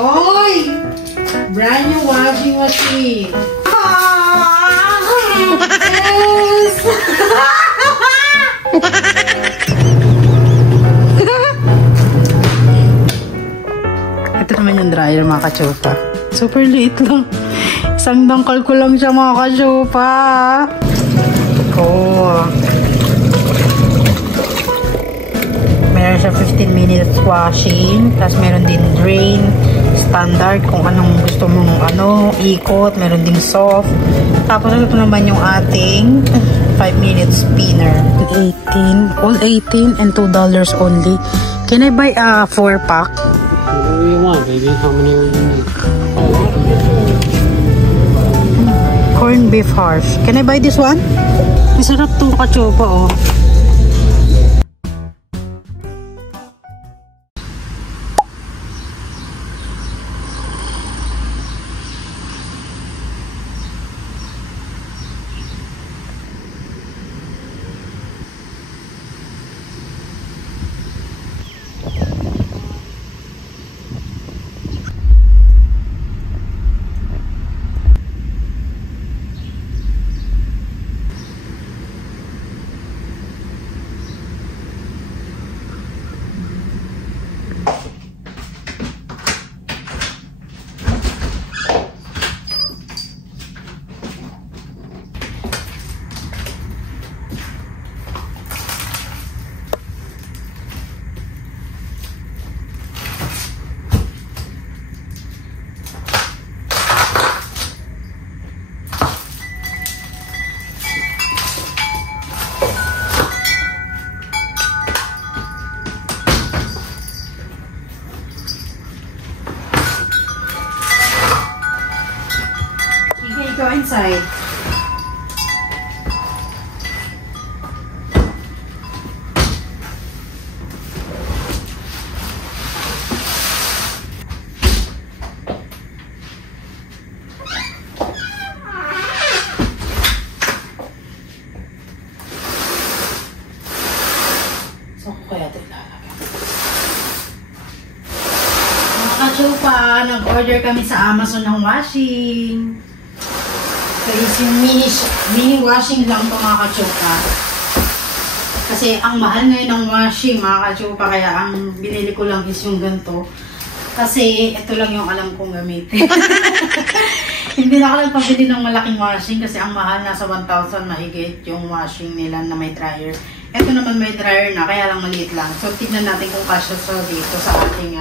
Oy! Brand new washing machine. Yes! Ito naman yung dryer mga kachupa. Super liit lang. Isang dangkal ko lang siya mga kachupa. Oh. Meron siya 15 minutes washing. Tapos meron din drain. Standard kung anong gusto mong ikot. Meron ding soft. Tapos ito naman yung ating 5 minutes spinner. 18. All 18 and $2 only. Can I buy a 4-pack? What do you want, baby? How many are you need? Corn beef hash. Can I buy this one? Masarap to kachopa, oh. Go inside. So, kaya ito ilalagay. Mga kachupa, nag-order kami sa Amazon ng washing. So, is yung mini washing lang ito mga kachupa. Kasi ang mahal ngayon ng washing mga kachupa, kaya ang binili ko lang is yung ganito. Kasi ito lang yung alam kong gamitin. Hindi na ako nagpabili ng malaking washing kasi ang mahal nasa 1,000 mahigit yung washing nila na may dryer. Ito naman may dryer na, kaya lang maliit lang. So, tignan natin kung kasya sa dito sa ating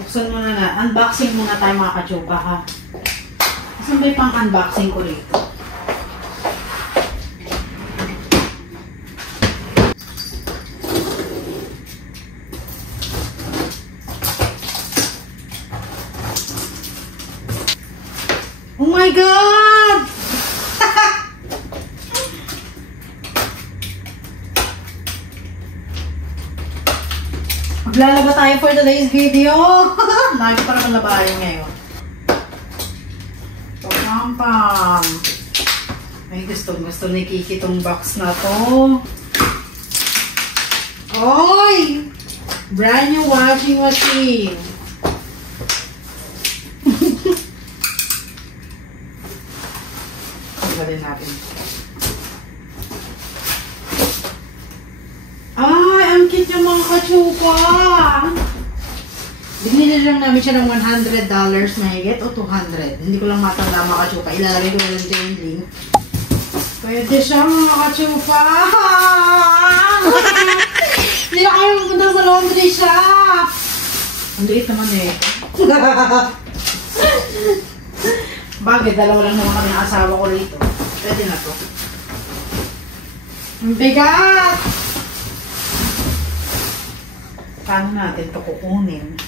Buksan muna na. Unboxing muna tayo mga kachupa ha. Saan ba yung pang-unboxing ko rito? Oh my God! Maglalaba tayo for today's video. Lagi pa naman labahin ngayon. Pam. May gusto ni Kiki tong box na to. Oy! Brand new washing machine. Tanggalin natin. Ay, ang cute yung mga kachupa. Binili lang namin siya ng $100 mahigit o 200. Hindi ko lang matanda mga kachupa. Ilalagay ko na lang dyan yung link. Pwede siya mga kachupa. Hindi na kayo magpunta sa laundry shop. Ang liit naman eh. Bagay, dalawa lang naman kami ng asawa ko rito. Pwede na to. Ang bigat! Paano natin ito kukunin?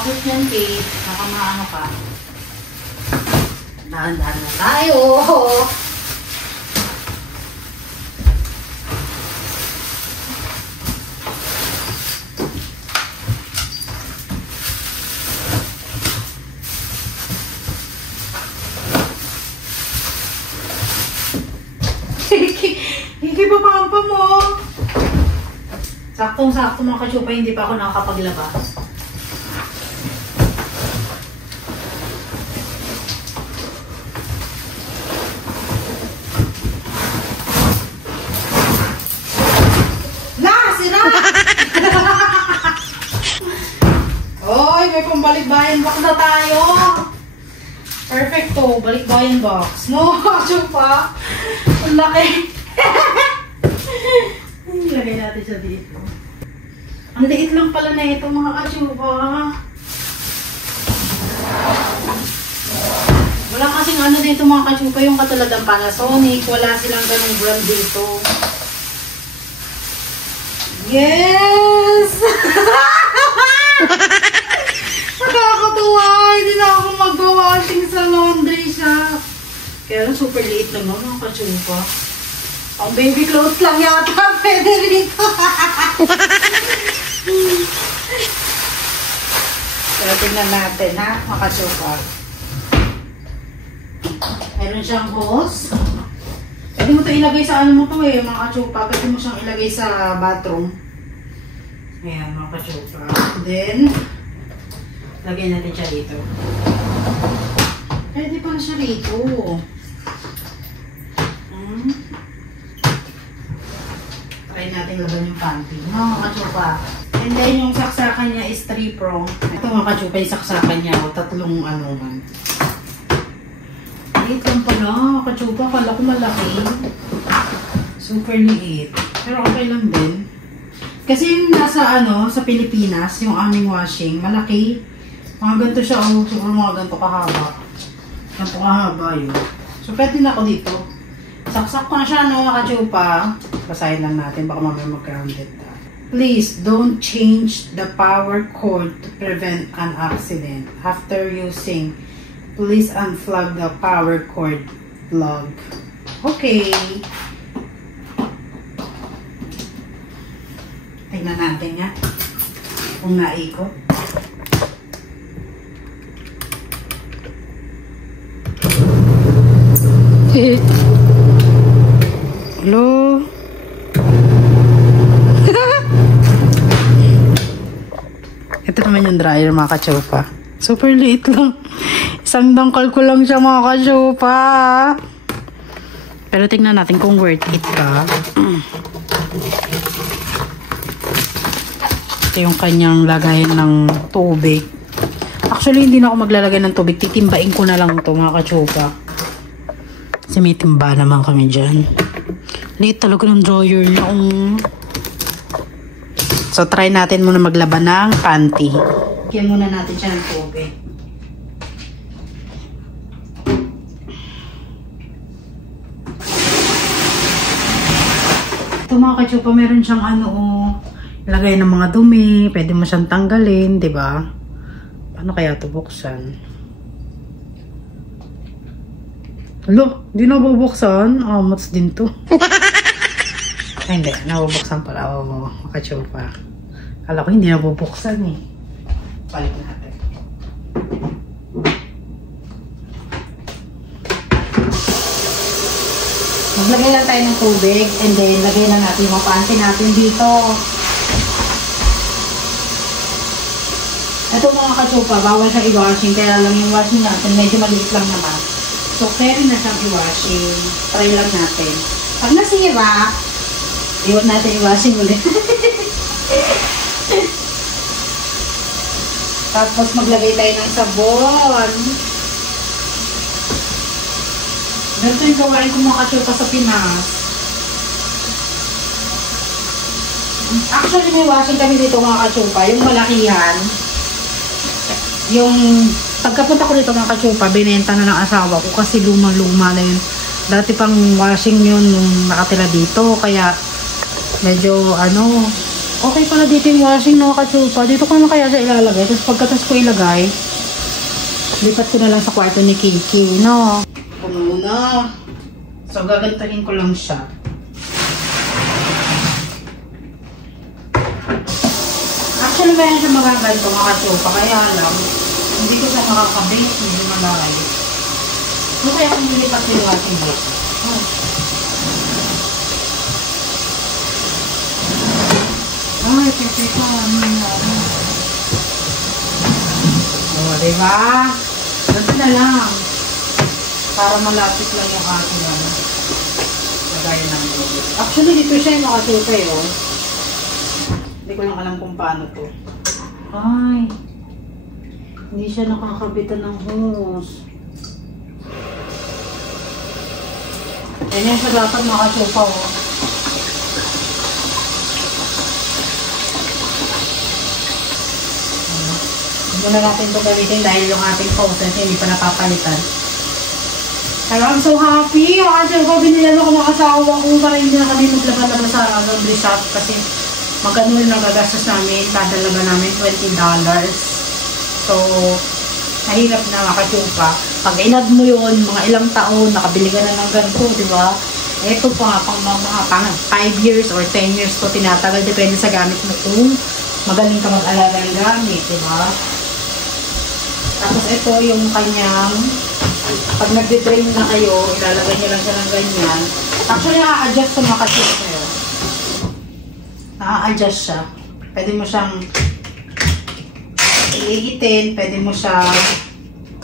Ako yan, Kate. Nakamaano ka. Dahan-dahan na tayo. Hindi ba pampa mo? Saktong-sakto mga kachupa, hindi pa ako nakakapaglabas. Sira! Oy, may pambalikbayan box na tayo. Perfecto, balikbayan box. No, kachupa. Ang laki. Ilagay natin siya dito. Ang liit lang pala na ito mga kachupa. Wala kasing ano dito mga kachupa, yung katulad ng Panasonic. Wala silang ganung brand dito. Yes! Nakakatuwa! Hindi na ako mag-washing sa laundry shop. Kaya lang super liit lang mga kachupa. Ang baby clothes lang yata pwede rito. Pero tingnan natin ha, mga kachupa. Meron siyang hose. Pwede mo ito ilagay sa ano mo to eh, mga kachupa. Pwede mo siyang ilagay sa bathroom. Ayan, mga kachupa. Then, lagyan natin siya dito. Pwede pa siya dito. Try natin laban yung panty. Mga kachupa. And then, yung saksakan niya is 3-prong. Ito mga kachupa, yung saksakan niya. O, tatlong ano man. Liit lang pala, kachupa. Kala ko malaki. Super liit. Pero okay lang din. Kasi yung nasa ano, sa Pilipinas, yung aming washing, malaki. Mga ganito siya, oh. Siguro mga ganito kahaba. Ganito kahaba yun. So, pwede na ako dito. Saksak ko na siya, no, mga kachupa. Basahin lang natin, baka mamaya mag-grounded na. Please don't change the power cord to prevent an accident. After using, please unplug the power cord plug. Okay. Tingnan natin nga kung naikot. Hello? Ito naman yung dryer mga kachupa. Super liit lang. Isang dangkal ko lang siya mga kachupa. Pero tingnan natin kung worth it ka. Ito yung kanyang lagayan ng tubig. Actually, hindi na ako maglalagay ng tubig. Titimbain ko na lang ito mga kachupa. Kasi may timba naman kami dyan. Liit talaga ng dryer niya. So, try natin muna maglaban ng panty. Kaya muna natin siya ng tubig. Ito mga kachupa, meron siyang ano, lagay ng mga dumi. Pwede mo siyang tanggalin, di ba? Paano kaya ito buksan? Alo, di na bubuksan. Mats din to. Ay, hindi. Nabubuksan pala. Makachupa. Kala ko hindi nabubuksan eh. Balik natin. Maglagay lang tayo ng tubig and then lagay lang natin yung panty natin dito. Ito mga kachupa, bawal siya i-washing. Kaya lang yung washing natin, medyo maliit lang naman. So, pwede na siyang i-washing. Try lang natin. Pag nasira, iwan natin i-washing ulit. Tapos, maglagay tayo ng sabon. Ganito yung gawain ko mga kachupa sa Pinas. Actually, may washing kami dito mga kachupa. Yung malakihan. Yung pagkapunta ko dito mga kachupa, binenta na ng asawa ko kasi lumang-luma na yun. Dati pang washing yun nung nakatira dito. Kaya medyo ano, okay pala dito yung washing no kachupa. Dito ko na kaya siya ilalagay. Tapos pagkatas ko ilagay, lipat ko na lang sa kwarto ni Kiki, no? Ito muna. So gagantahin ko lang siya. Actually, meron siya magaganto mga kachupa. Kaya lang, hindi ko siya makakabit. Hindi malayo. So, kaya kung nilipat yung washing book. Ay, kasi ko, ano na. O, diba? Ganito na lang. Para malapit lang yung ating ano. Lagay ng tubig. Actually, dito siya yung nakasukay, oh. Hindi ko lang alam kung paano to. Ay. Hindi siya nakakabitan ng hose. Ganyan siya dapat makasupa, oh. Hindi na natin ito gamitin dahil yung ating faucet hindi pa napapalitan. Pero I'm so happy. Kasi ko binilalo ko ng asawa ko para hindi na kami maglaba-laba sa laundry shop kasi magkano rin nagagastos namin. Dadalaga namin $20. So, nahirap na makatsupa. Pag inad mo yun, mga ilang taon, nakabili ka na ng ganito, di ba? Ito pa nga, pang 5 years or 10 years to tinatagal. Depende sa gamit mo kung magaling ka mag-alaga ng gamit, di ba? Tapos ito yung kanyang, pag nagde-drain na kayo, ilalagay niyo lang siya ng ganyan. Actually, na-adjust sa mga kasip kayo. Na-adjust siya. Pwede mo siyang iliitin, pwede mo siyang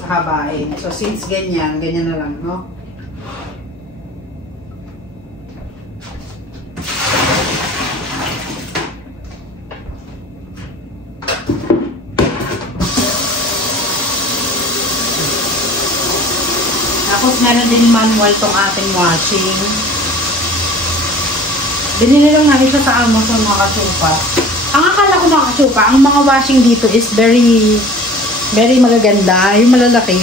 kahabain. So, since ganyan, ganyan na lang, no? Tapos meron din manual tong ating washing. Binili lang namin siya sa Amazon mga kasupa. Ang akala ko mga kasupa, ang mga washing dito is very magaganda, yung malalaki.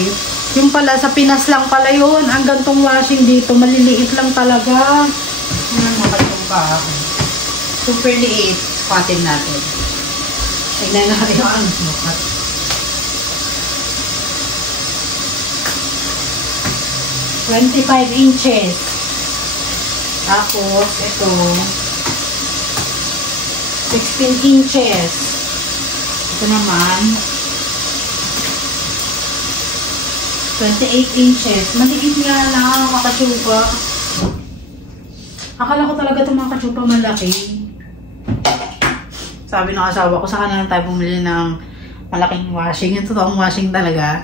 Yung pala sa Pinas lang pala yun. Ang gantong washing dito, maliliit lang talaga. Ano mga kasupa? Super liit. Squatin natin. Tignan natin yung ano. 25 inches. Tapos, ito, 16 inches. Ito naman, 28 inches. Maliit nga lang, mga katsupa. Akala ko talaga itong mga katsupa malaki. Sabi ng asawa ko, sa kanila tayo bumili ng malaking washing. Yung totoong washing talaga.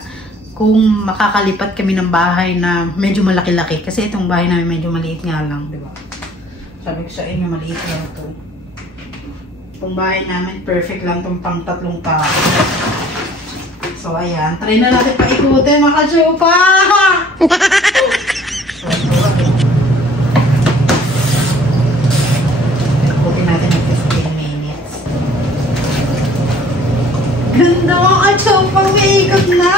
Kung makakalipat kami ng bahay na medyo malaki-laki. Kasi itong bahay namin medyo maliit nga lang, di ba? Sabi ko sa inyo, maliit lang ito. Itong bahay namin, perfect lang itong pang 3 tao. So, ayan. Try na natin paikutin, mga katsupa! Ikutin natin ng 15 minutes. Ganda mga katsupa! May ikot na!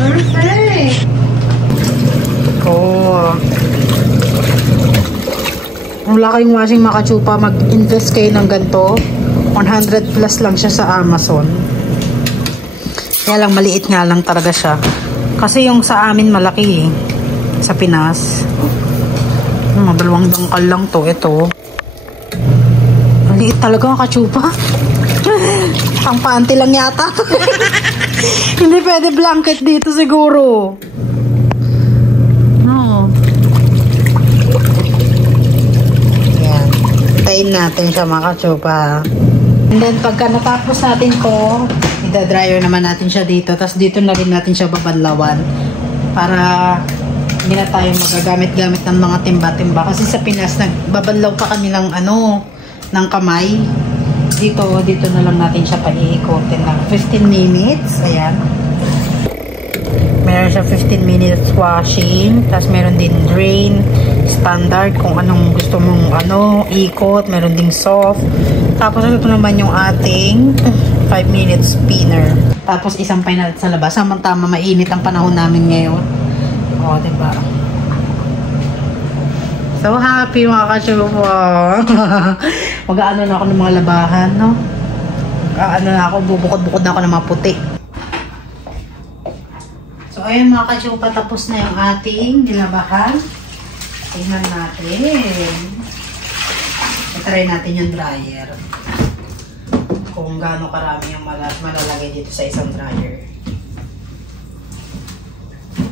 Perfect! Cool. Kung laki yung washing mga katsupa, mag-invest kayo ng ganito. 100 plus lang siya sa Amazon. Kaya lang, maliit nga lang talaga siya. Kasi yung sa amin malaki eh. Sa Pinas. Dalawang dangkal lang to. Ito. Maliit talaga mga katsupa. Pang panty lang yata. Hindi pwede blanket dito siguro. No. Ayan. Tayin natin siya mga katsupa. And then pagka natapos natin to, ida-dryer naman natin siya dito. Tapos dito na rin natin siya babanlawan. Para hindi na tayo magagamit-gamit ng mga timba-timba. Kasi sa Pinas, nagbabanlaw pa kami ng ng kamay. Dito na lang natin siya paiikotin ng 15 minutes. Ayan. Meron siya 15 minutes washing. Tapos meron din drain, standard, kung anong gusto mong ikot. Meron ding soft. Tapos ito naman yung ating 5 minutes spinner. Tapos isampay natin sa labas. Samang-tama, mainit ang panahon namin ngayon. O, diba? So happy mga katsupa. Mag-aano na ako ng mga labahan, no? Mag-aano na ako, bubukod-bukod na ako ng mga puti. So ayun mga katsupa, tapos na yung ating nilabahan. Tingnan natin. I-try natin yung dryer. Kung gaano karami yung malalagay dito sa isang dryer.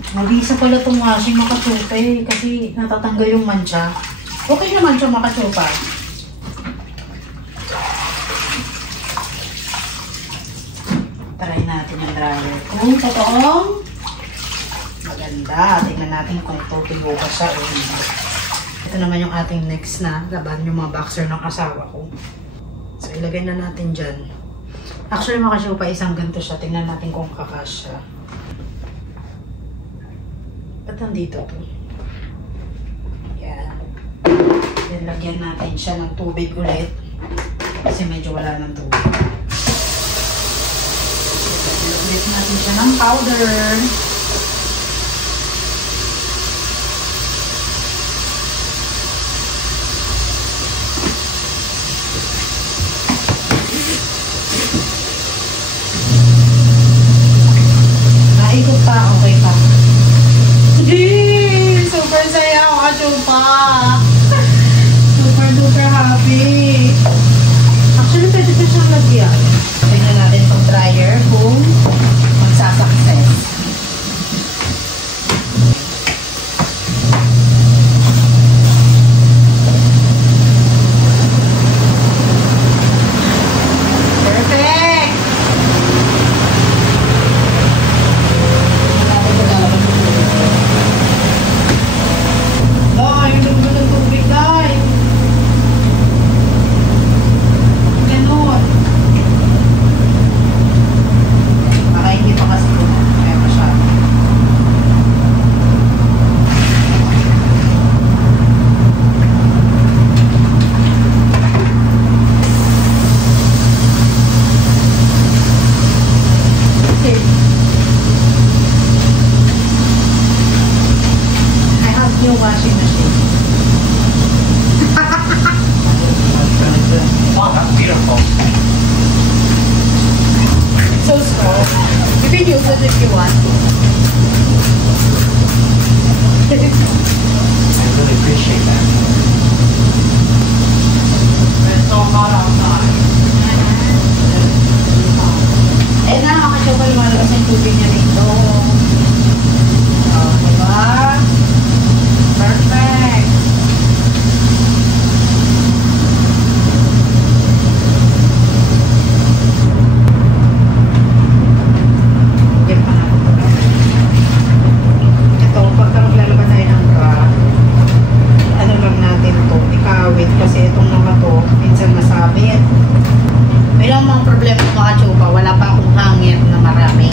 Mabisa pala itong washing mga katsupa eh, kasi natatanggal yung mancha. Okay naman siya mga katsupa. natin yung dryer. Kung totoong maganda. Tingnan natin kung tutuyo ba siya o hindi. Ito naman yung ating next na laban, yung mga boxer ng asawa ko. So, ilagay na natin dyan. Actually, makashow pa isang ganito siya. Tingnan natin kung kakasya. Ba't nandito to? Yan. Then, lagyan natin siya ng tubig ulit. Kasi medyo wala ng tubig. Ilagyan natin siya ng powder. Naikot pa, okay pa. Yay! Super saya ako, kachupa! Super duper happy! Actually, pwede pa siyang lagyan. Tingnan natin itong dryer kung magsasuccess. Perfect! Dahil, yung lugo ng tubig, dahil. Ganun. Baka hindi pa kasi ito. Kaya masyado. Okay. I have new washing machine. Wow, that's beautiful. So small. You can use it if you want. I really appreciate that. It's so hot outside. Eh, nakakasya pa lumalabas yung tubig niya dito. Oh, diba? Perfect! Yan pa natin. Ito, pagka maglalaba tayo ng bra, ano lang natin to, ikawit kasi itong mga to, minsan masabit. Mayroong mga problema ng mga tsupa, wala pa akong hanger na marami.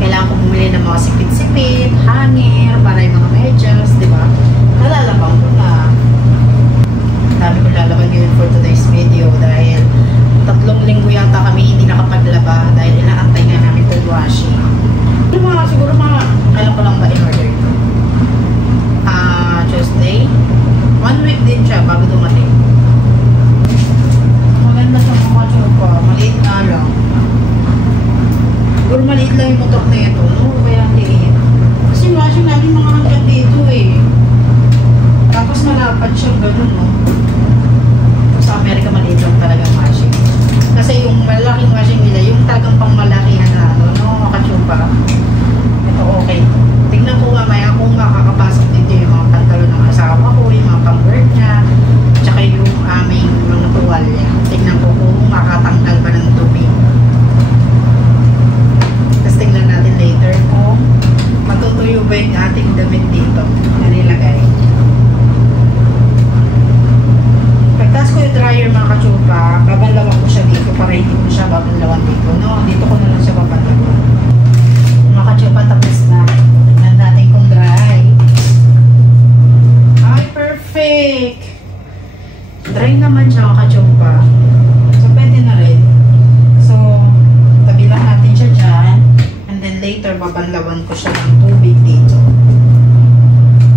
Kailangan ko bumili ng mga sipit-sipit, hanger, para yung mga medyas, di ba? Nalalabang ko na. Dami ko lalaban yun for today's video dahil 3 linggo yata kami hindi nakapaglaba dahil inaantay nga namin cold washing. Siguro mga, alam ko lang ba in-order ito? Tuesday. 1 week din siya bago dumating. Maganda sa mga tsupa, maliit nga lang. Siguro maliit lang yung motor na ito, no? Kaya liit. Kasi washing natin mga hanggang dito eh. Tapos malapad siyang ganun, no? Sa Amerika maliit lang talagang washing. Kasi yung malaking washing nila, yung talagang pang malakihan na ano, no? Makatsupa. Ito okay. Tignan ko mamaya kung makakapasok dito yung mga pantalon ng asawa ko, yung mga pang-work niya, tsaka yung aming mga tuwalya. Tignan ko kung makatanggal ba ng tubig. Tapos tignan natin later kung matutuyo ba yung ating damit dito na nilagay. Pagtas ko yung dryer mga katsupa, babanlawan ko siya dito para hindi ko siya babanlawan dito. No, dito ko na lang siya babanlawan. Mga katsupa, tapos na. Tignan natin kung dry. Ay, perfect! Dry naman siya mga katsupa. So, pwede na rin. So, tabi lang natin siya dyan. And then later, babanlawan ko siya ng tubig dito.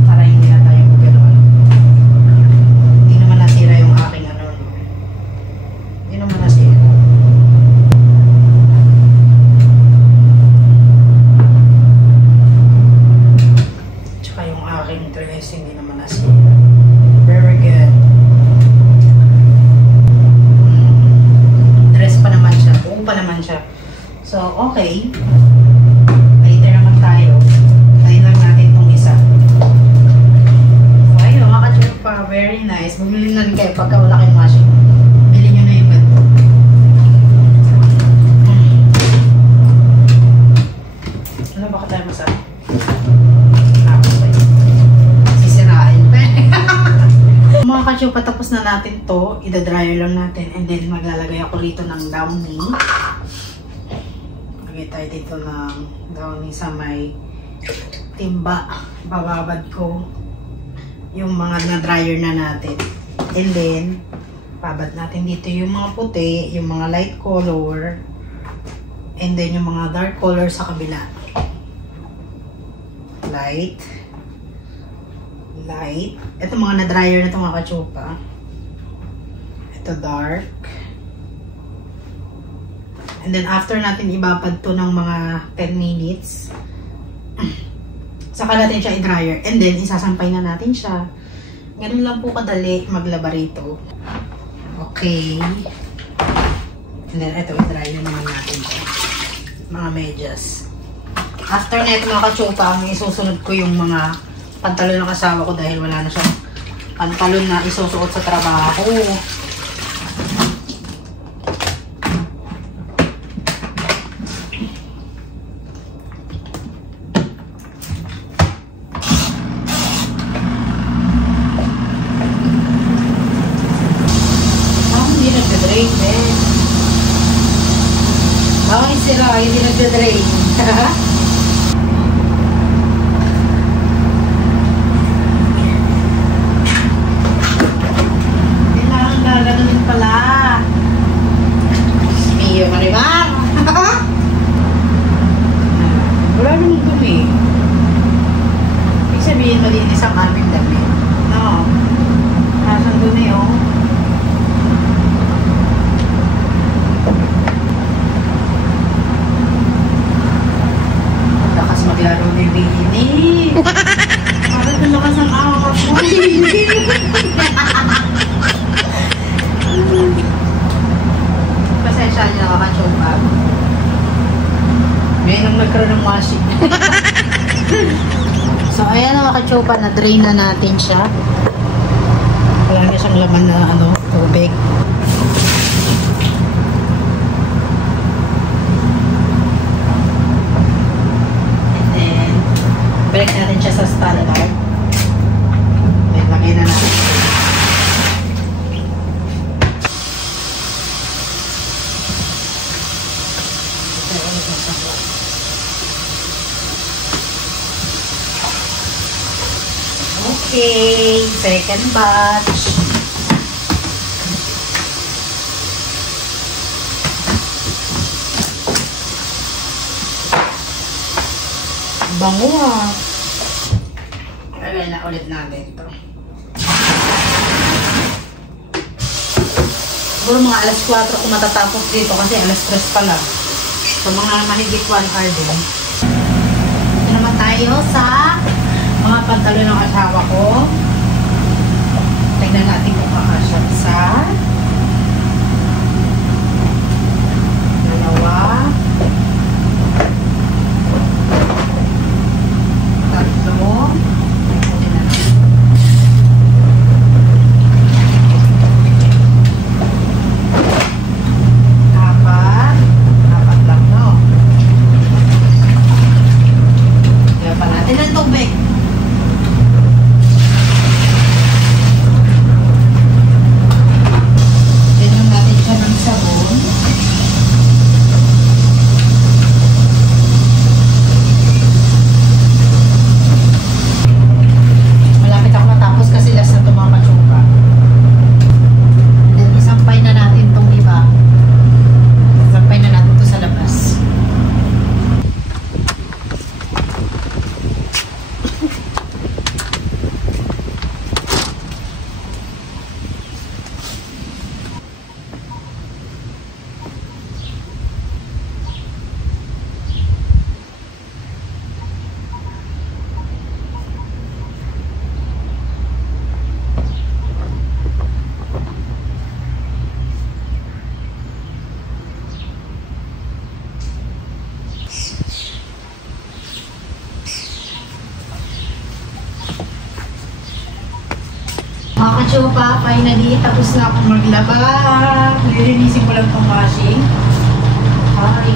Para hindi na tayo gano'n. Hindi naman nasira yung aking ano. Hindi naman nasira. Tsaka yung aking dress, hindi naman nasira. Very good. Dress pa naman siya. Buo pa naman siya. So, okay. Later naman tayo. Tayo lang natin itong isa. So, ayun, mga ka-chupa. Very nice. Bumili na rin kayo pagka wala kayong washing. Bili nyo na yung ganito. to, ida-dryer lang natin. And then, maglalagay ako rito ng downy. Lagay tayo dito ng downy sa may timba. Bababad ko yung mga na-dryer na natin. And then, babad natin dito yung mga puti, yung mga light color, and then yung mga dark color sa kabila. Light. Ito mga na-dryer na ito mga kachupa. Ito dark. And then after natin ibabad to ng mga 10 minutes, saka natin siya i-dryer. And then isasampay na natin siya. Ganun lang po kadali maglaba rito. Okay. And then ito i-dryer naman natin siya. Mga medyas. After na ito mga kachupa, isusunod ko yung mga pantalon ng asawa ko dahil wala na siyang pantalon na isusuot sa trabaho. Hindi nagda-drain eh. Bakit sila hindi nagda-drain? Wala namang dumi. Ibig sabihin malinis ang aming dami. No. Nasaan dumi oh. Ang lakas maglaro ni Winnie. Parang ang lakas ang awak mo. Pasensya niyo na kakachompa. Ngayon nagkaroon ng washing. So, ayan na mga kachopa, na-drain na natin siya. Wala na siyang laman na tubig. And then, balik natin siya sa standard. Then, lagay na natin. Okay, second batch. Bango ah. Lagay na ulit natin ito. Siguro mga alas 4 kung matatapos dito kasi alas 3 pa lang. So mga mahigit 1 hour din. Ito naman tayo sa mga pantalon ng asawa ko. Tignan natin kung kakasya sa dalawa, tatlo, apat lang no. Kaya pa natin ang tubig. Mga kachopa, finally, tapos na akong maglaba. Nilinisin ko lang itong washing. Ay.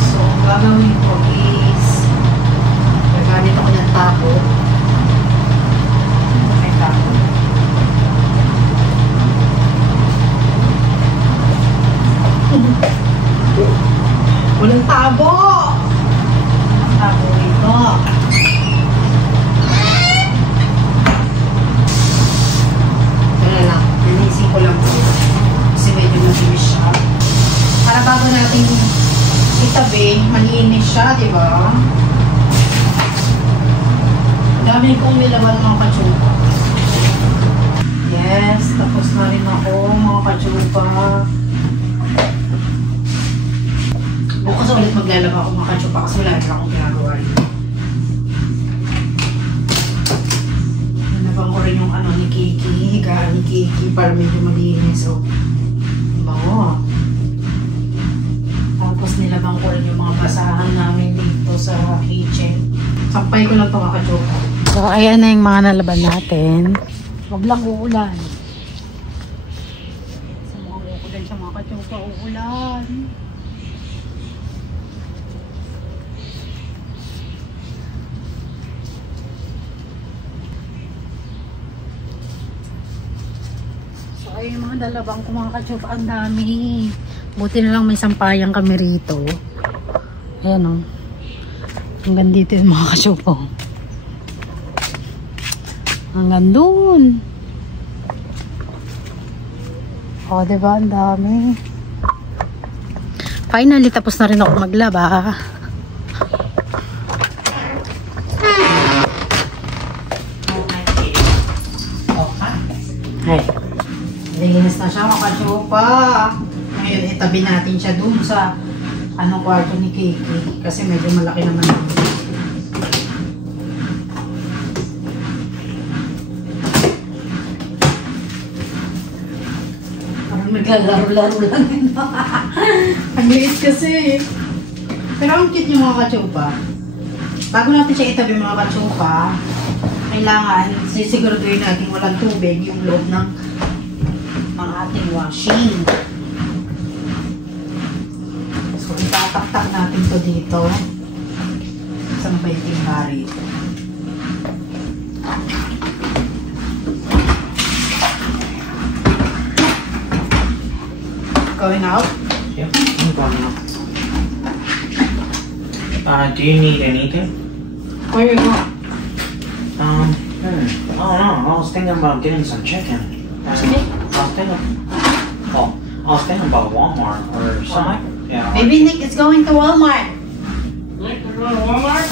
So, gagawin ko is gaganin siya, di ba? Dami kong nilaban mga kachupa. Yes, tapos na rin ako mga kachupa. Bukas ulit maglalaba ako mga kachupa kasi wala rin akong ginagawa rin. Nalabang ko rin yung ano ni Kiki, higaan ni Kiki para medyo malinis. So, bango. Tapos nilabang ko rin yung mga basahan namin dito sa kitchen. Sampay ko lang ito mga kachupa. So, ayan na yung mga nalaban natin. Huwag lang uulan. Sa mga uulan siya mga kachupa, uulan. So, ayun yung mga dalabang ko mga kachupa, ang dami. Buti na lang may sampayang kami rito. Ayan o. Hanggang dito yung mga kachupa. Hanggang doon. O, diba? Ang dami. Finally, tapos na rin ako maglaba. Ay. Linis na siya, mga kachupa. Ngayon, itabi natin siya doon sa kwarto ni Kiki. Kasi medyo malaki naman ako. Naglalaro-laro lang yun. Ang liit kasi. Pero ang cute yung mga kachupa. Bago natin siya itabi mga kachupa, kailangan sisiguraduhin natin walang tubig yung loob ng ating washing. So itataktak natin to dito. Saan ba yung timbari? Going out? Yeah, I'm going out. Do you need anything? Where you going? I don't know. I was thinking about getting some chicken. I was thinking about Walmart or something. Yeah. Maybe Nick is going to Walmart. Nick, you're going to Walmart?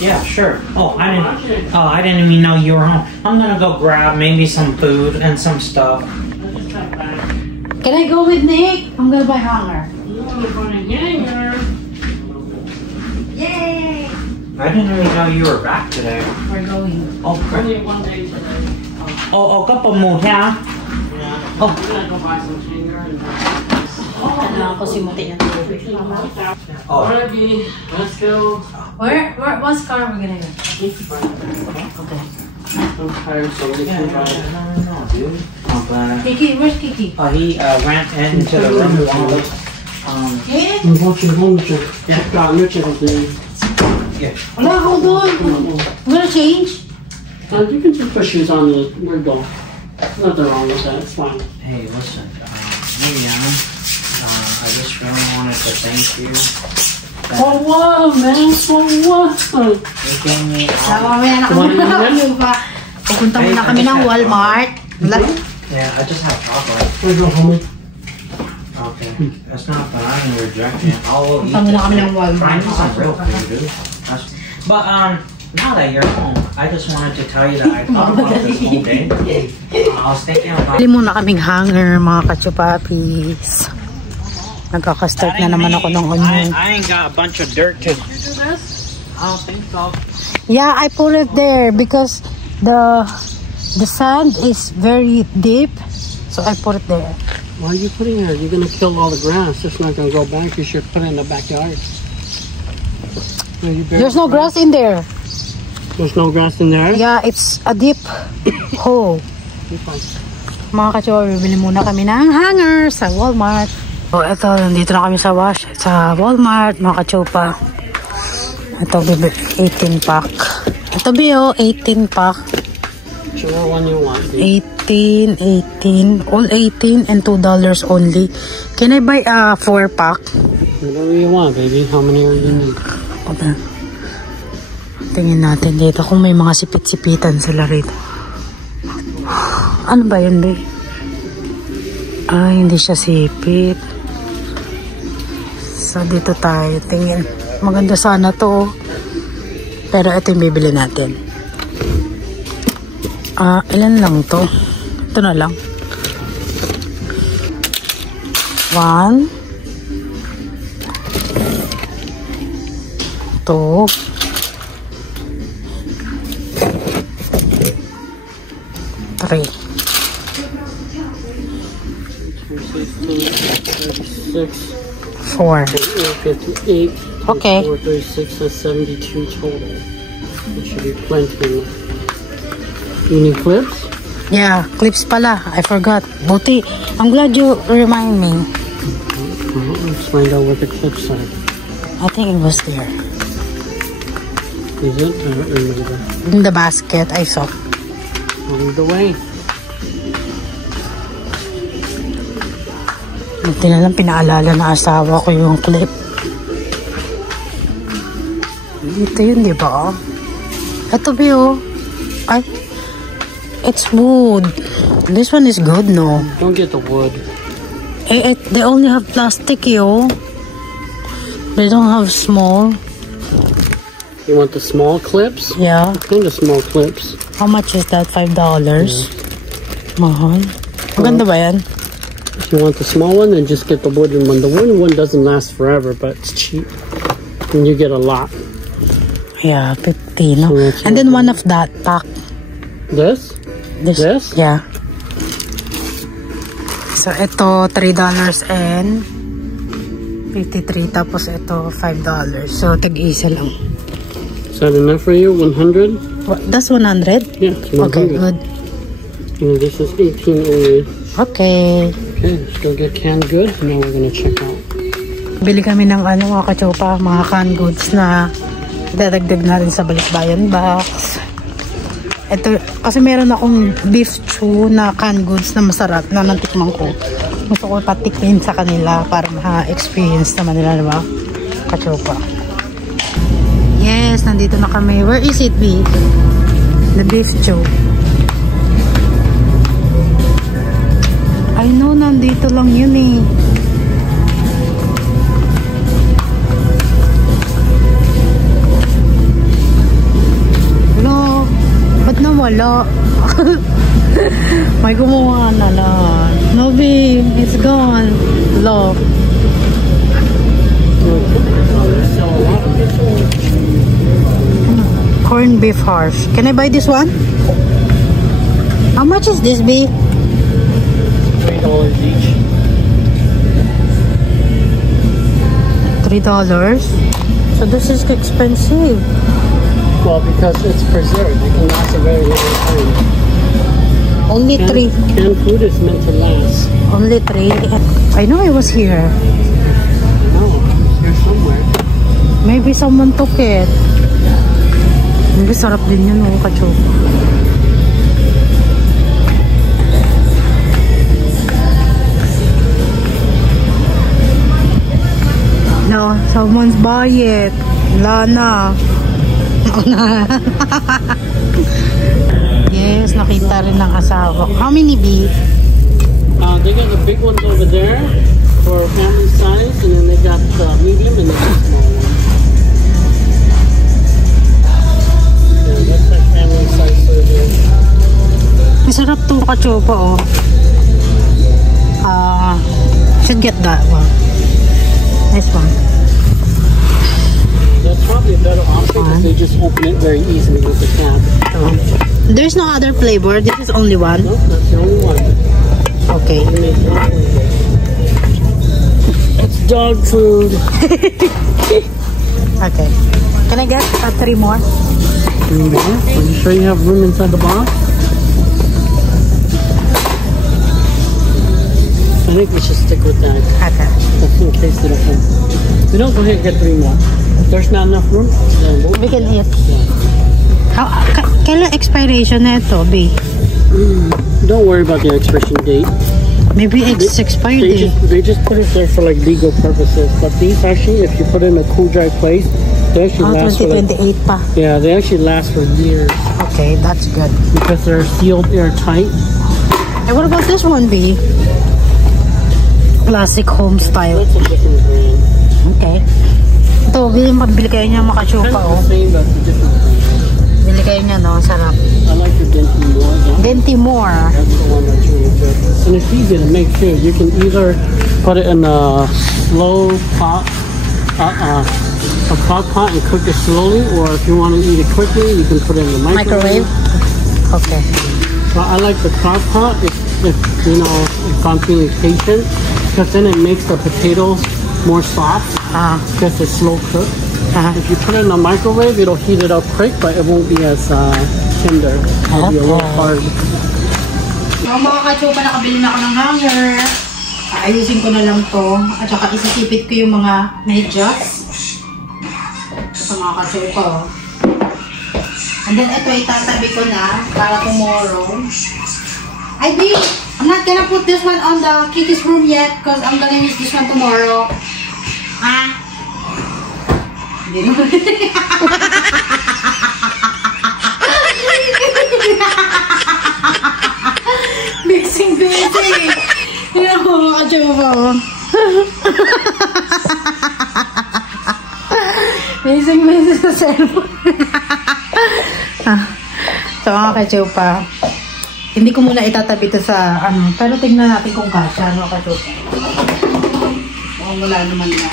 Yeah, sure. I didn't even know you were home. I'm gonna go grab maybe some food and some stuff. I just got back. Can I go with Nick? I'm gonna buy hanger. You're going to hanger. Yay! I didn't even know you were back today. We're going. Oh, Only 1 day today. couple more, huh? Yeah. Oh. We're going to go buy some hanger and Kailangan ko simutin yung tubig. Oh. Alrighty, let's go. What's car we're gonna go? Okay. I'm tired, so we Yeah, can buy it. no, dude. I'm glad. Kiki, where's Kiki? He went into the room while I was, Yeah? I'm watching home check. Yeah, I'm checking the. yeah. Wala ako doon. I'm gonna change. You can just put shoes on the window. Nothing wrong with that. It's fine. Hey, listen, Miriam, I just really wanted to thank you. For what, man? For what? You gave me Mamaya na kami na. Pupunta muna kami ng Walmart. Yeah, I just have chocolate. We'll go home. Okay, that's not fine. I'm rejecting it. I'll eat Pupunta muna kami ng it. Walmart. I need some real food, dude. But now that you're home, I just wanted to tell you that I thought about this whole day. I was thinking about. Bili muna kaming hanger, mga kachupapis. Nagkaka-start na naman ako ng onion. I ain't got a bunch of dirt to. Did you do this? I don't think so. Yeah, I put it there because the sand is very deep, so I put it there. Why are you putting it? You're gonna kill all the grass. It's not gonna go back. You should put it in the backyard. There's no grass in there. There's no grass in there? Yeah, it's a deep hole. You're fine. Mga kachupa, bibili muna kami ng hanger sa Walmart. So, eto, nandito na kami sa Walmart, mga kachupa. Ito, 18 pack. Ito, Bio, 18 pack. Whichever one you want. 18, all 18 and $2 only. Can I buy a 4 pack? Whatever you want, baby. How many are you need? Okay. Tingin natin dito kung may mga sipit-sipitan sila rito. Ano ba yun, Be? Hindi siya sipit. So, dito tayo. Tingin. Maganda sana to. Pero ito yung bibili natin. Ilan lang to? Ito na lang. 1, 2, 3. 36, 4. 58. Okay. 436, that's 72 total. It should be plenty enough. You need clips? Yeah, clips pala. I forgot. Buti. I'm glad you remind me. Let's find out what the clips are. I think it was there. Is it? I don't remember. In the basket, I saw. On the way. Buti na lang pinaalala na asawa ko yung clip. Ito yun, di ba? Ito ba yun? Ay, it's wood. This one is good, no? Don't get the wood. They only have plastic, yo. They don't have small. You want the small clips? Yeah. Kind of small clips. How much is that? $5? Mahal. Maganda ba yan? If you want the small one, then just get the wooden one. The wooden one doesn't last forever, but it's cheap. And you get a lot. Yeah, 50, no? So And then one of that pack. This? This? Yeah. So, ito, $3 and 53. Tapos ito, $5. So, tag-isa lang. Is that enough for you? 100? What, that's 100? Yeah, it's 100. Okay, good. And this is 18 only. Okay. Okay, let's go get canned goods. Now we're gonna check out. Bili kami ng mga kachopa, mga canned goods na dadagdag na rin sa balikbayan box. Ito, kasi meron akong beef chew na canned goods na masarap na natikman ko. Gusto ko patikin sa kanila para ma-experience naman nila, diba? Kachopa. Yes, nandito na kami. Where is it, B? The beef chew. I know, nandito lang yun eh. Hello? Ba't nawala? May gumawa na lang. No, babe. It's gone. Hello? Corned beef hash. Can I buy this one? How much is this, babe? $3 each. $3? So this is expensive. Well, because it's preserved, it can last a very long time. Only three. Canned food is meant to last. Only 3. I know I was here. No, it's here somewhere. Maybe someone took it. Hindi, sarap din yun, oh, kachopa. No, someone's buy it. Wala na. Yes, nakita rin ng asawa. How many beef? They got the big ones over there for family size, and then they got the medium and they got the small one. Yeah, that's like family size burger. Masarap tong kachopa, oh. Should get that one. This one. That's probably a better option because they just open it very easily with the cap. There's no other flavor. This is only one. Nope, that's the only one. Okay. You make one flavor. It's dog food. Okay. Can I get 3 more? Are you sure you have room inside the box? I think we should stick with that. Okay. Just in case they don't come. We don't go ahead and get 3 more. If there's not enough room, then we'll We can eat. How, kailan expiration na ito, B? don't worry about the expiration date. Maybe it's expired eh. They just put it there for like legal purposes. But these actually, if you put it in a cool dry place, they actually last for like, 2028 pa. yeah, they actually last for years Okay, that's good. because they're sealed airtight. Hey, what about this one, B? Classic home style. That's a different brand. Okay. Ito, bili kayo niya makachupa, oh. Same, but different brand. Bili kayo niya, no? Sarap. I like the Dentimore. Dentimore. That's the one that's really good. And it's easy to make too. You can either put it in a slow pot, a crock pot and cook it slowly, or if you want to eat it quickly, you can put it in the microwave. Okay. But I like the crock pot if you know, if I'm feeling patient, because then it makes the potatoes more soft because it's slow cooked. If you put it in the microwave, it'll heat it up quick, but it won't be as tender. It'll be a little hard. So, mga kachupa, nakabili na ako ng hanger. Ayusin ko na lang to. At saka isisipit ko yung mga medyas. Sa mga kachupa. And then, ito itatabi ko na para tomorrow. I think I'm not gonna put this one on the Kiki's room yet because I'm gonna use this one tomorrow. Hindi naman. Busy. Hindi ako makachupa. Busy sa cellphone. So, mga kachupa. Hindi ko muna itatabi ito sa ano. Pero tingnan natin kung kasya. Ano kachupa. Kung wala naman na.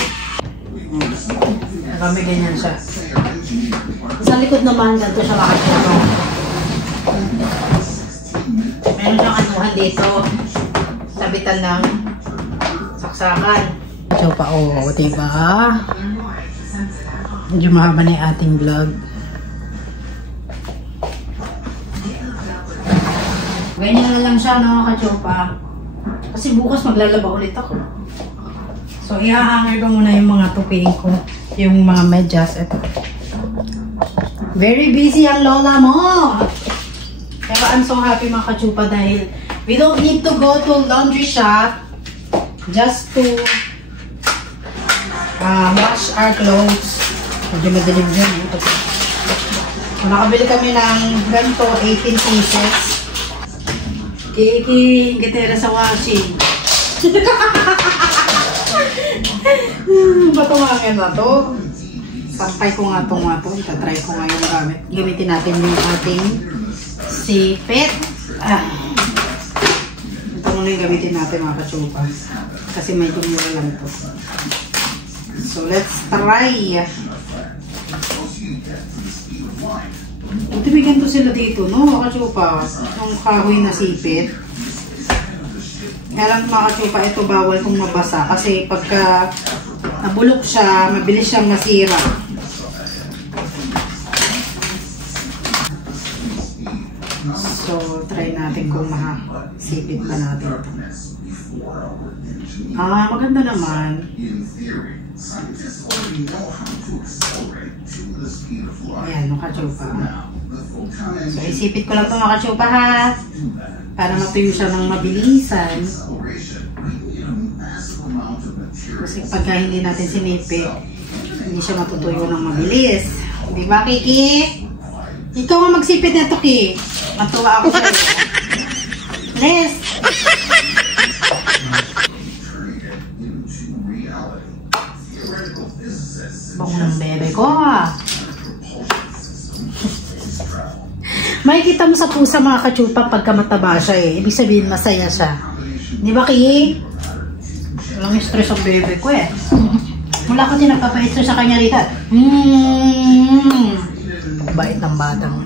Kami ganyan siya. Sa likod naman, ganito siya makachupa. Meron siyang anuhan dito. Sabitan ng saksakan. Chupa, oh, diba? Medyo mahaba na yung ating vlog. Ganyan na lang siya, no, kachupa. Kasi bukas maglalaba ulit ako. So, i-hanger ko muna yung mga tupiin ko. Yung mga medyas. Ito. Very busy ang lola mo! Pero I'm so happy mga kachupa dahil we don't need to go to laundry shop just to wash our clothes. Medyo madilim dyan. So, nakabili kami ng ganito, 18 pieces. Gitera sa washing. Batumangin na to. Sampay ko nga ito. Itatry ko nga yung gamit. Gamitin natin yung ating sipit. Ito muna yung gamitin natin mga kachupa. Kasi may tumura lang ito. So let's try. Buti may ganito sila dito, no? Mga kachupa. Yung kahoy na sipit. Kaya lang mga kachupa, ito bawal kung mabasa. Kasi pagka nabulok siya, mabilis siyang masira. So, try natin kung masipit ba natin ito. Maganda naman. Ayan, mga kachupa. So, isipit ko lang ito mga kachupa ha. Para matuyo siya ng mabilisan. Kasi pagka hindi natin sinipit, hindi siya matutuyo ng mabilis. Di ba, Kiki? Ikaw ang magsipit nito, Kiki. Matuwa ako sa'yo. Les! Bango ng bebe ko, ha? Makikita mo sa pusa mga kachupa pagka mataba siya eh. Ibig sabihin masaya siya. Di ba, Kiki? Walang stress ang bebe ko eh. Wala ko din nagpapa-stress sa kanya rito. Bait ng batang.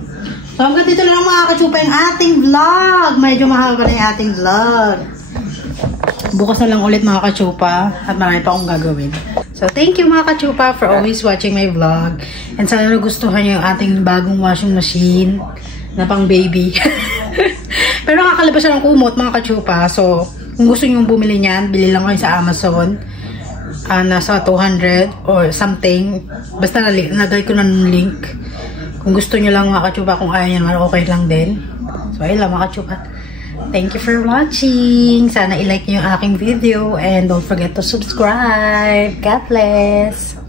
So hanggang dito lang mga kachupa yung ating vlog. Medyo mahaba na yung ating vlog. Bukas na lang ulit mga kachupa. At marami pa akong gagawin. So thank you mga kachupa for always watching my vlog. And sana nagustuhan nyo yung ating bagong washing machine na pang baby. Pero nakakalabas siya ng kumot mga kachupa. So kung gusto nyo bumili niyan, bili lang kayo sa Amazon. Nasa 200 or something. Basta nalagay ko na ng link. Kung gusto nyo lang mga kachupa, kung ayaw nyo naman, okay lang din. So ayun lang mga kachupa. Thank you for watching. Sana i-like nyo yung aking video. And don't forget to subscribe. God bless.